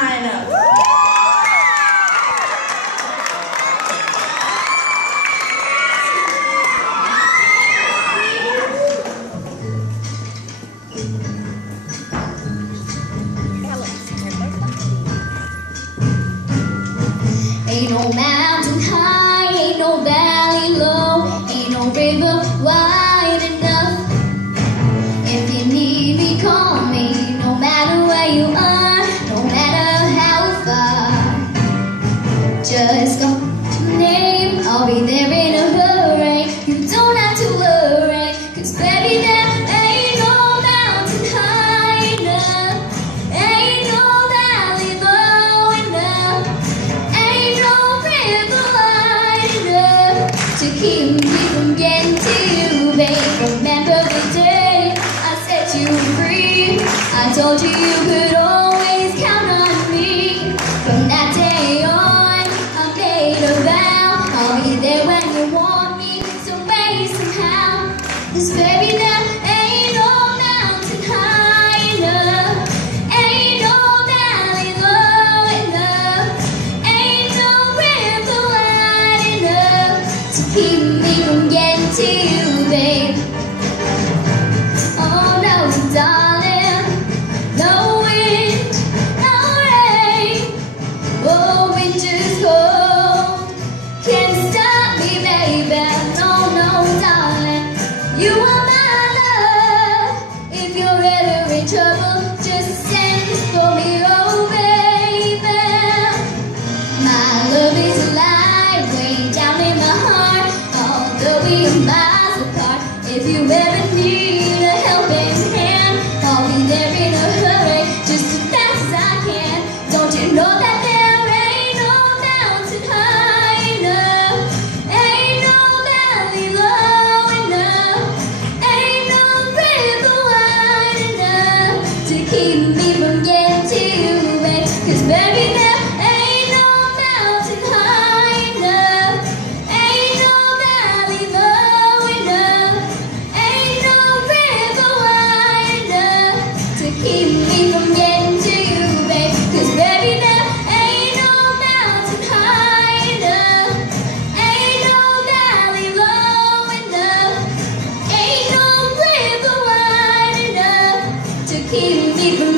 I know. Ain't no mountain high, ain't no valley low, ain't no river wide enough. If you need me, call me, no matter where you are, no matter how far. Just call my name, I'll be there in a hurry. You don't have to worry, 'cause baby, there ain't no mountain high enough, ain't no valley low enough, ain't no river wide enough to keep me from getting to you, babe. Remember the day I set you free? I told you you could always count on me. From that day on, I made a vow, I'll be there when you want me, so maybe somehow. 'Cause baby, there ain't no mountain high enough, ain't no valley low enough, ain't no river wide enough to keep me from getting to you, babe. Oh no, darling, no wind, no rain, oh winter's cold can't stop me, baby. No, no, darling, you are my love. If you're ever in trouble, just send for me, oh baby. My love is alive, way down in my heart, although we are miles apart. If you ever need a helping hand, I'll be there in a hurry, just as fast as I can. Don't you know that there ain't no mountain high enough, ain't no valley low enough, ain't no river wide enough to keep me from getting to you, babe. 'Cause baby, there ain't no mountain high enough, ain't no valley low enough, ain't no river wide enough to keep me from getting to you, babe. 'Cause baby, there ain't no mountain high enough, ain't no valley low enough, ain't no river wide enough to keep me from